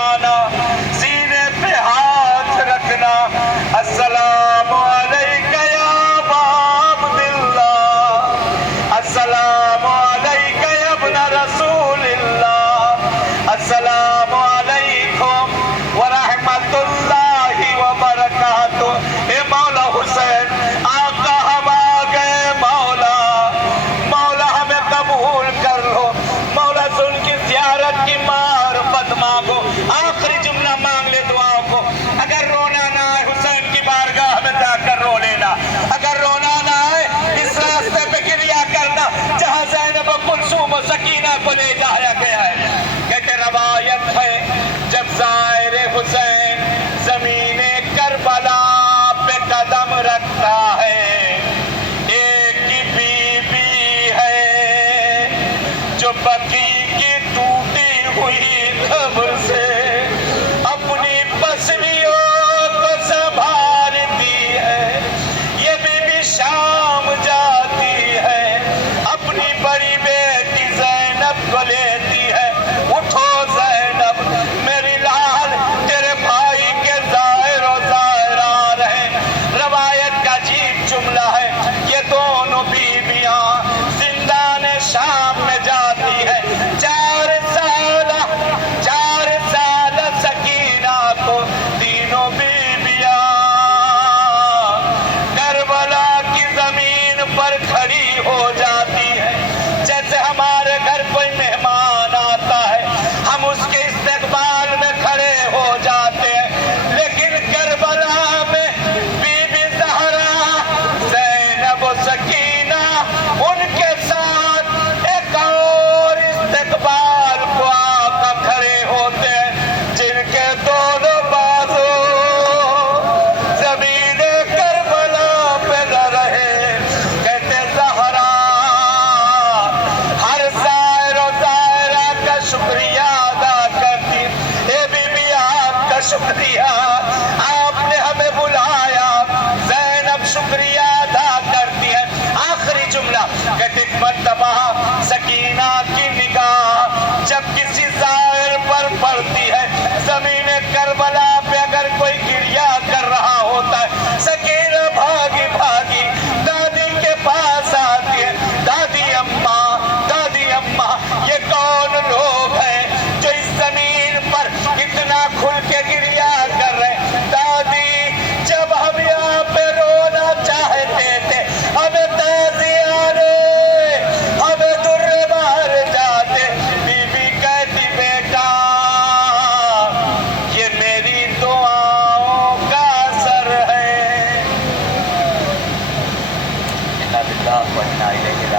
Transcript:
جانا، سینے پہ ہاتھ رکھنا، السلام علیکہ یا ابا عبداللہ، السلام علیکہ یا ابن رسول اللہ، السلام علیکم ورحمت اللہ وبرکاتہ۔ اے مولا حسین، آقا ہم آ گئے، مولا مولا ہمیں قبول کر لو، مولا سن کی زیارت کی معرفت مانگو۔ آخری جملہ مانگ لے دعاؤں کو، اگر رونا نہ آئے حسین کی بارگاہ میں جا کر رو لینا، اگر رونا نہ آئے اس راستے پہ گریا کرنا جہاں زینب و کلثوم و سکینہ کو لے جایا گیا ہے۔ کہتے روایت ہے جب زائر حسین زمین کربلا پہ قدم رکھتا ہے، ایک کی بیوی ہے جو بقی کی ٹوٹی ہوئی قبر سے اپنی پسلیوں کو سنبھالتی ہے۔ یہ بیوی شام جاتی ہے، اپنی بڑی بیٹی زینب کو لیتی ہے، اٹھو زینب میری لال، تیرے بھائی کے زائر و زائران ہیں۔ روایت کا عجیب جملہ ہے، یہ دونوں بیویاں زندان شام میں جاتی ہے، 4 سال سکینہ کو تینوں بیویاں کربلا کی زمین پر کھڑی ہو جاتی ہے۔ جیسے ہمارے گھر کوئی مہمان آتا ہے ہم اس کے استقبال میں کھڑے ہو جاتے ہیں، لیکن کربلا میں بی بی زہرا، زینب و سکینہ ان کے ساتھ ایک اور استقبال کو آقا کھڑے ہوتے ہیں، جن کے دونوں بازو زمین کربلا پہ نہ رہے۔ کہتے زہرا ہر زائر و زائرہ کا شکریہ ادا کرتی، اے بی بی آپ کا شکریہ، آپ نے ہمیں بلایا۔ زینب شکریہ ادا کرتی ہے۔ آخری جملہ کہتے ایک مرتبہ سکینہ کی نگاہ جب کسی زائر پر پڑتی ہے، زمین کربلا پہ اگر کوئی گریہ کر رہا ہوتا ہے، سکینہ بھاگی بھاگی دادی کے پاس آتی ہے، دادی اماں، دادی اماں، یہ کون لوگ ہیں جو اس زمین پر اتنا کھل کے گریہ کر رہے ہیں؟ دادی جب ہم یہاں پہ رونا چاہتے تھے ہمیں تازیانے ہمیں در مار جاتے۔ بی بی کہتی بیٹا یہ میری دعاؤں کا اثر ہے۔ اِنَّا لِلَّهِ وَإِنَّا إِلَيْهِ راجعون۔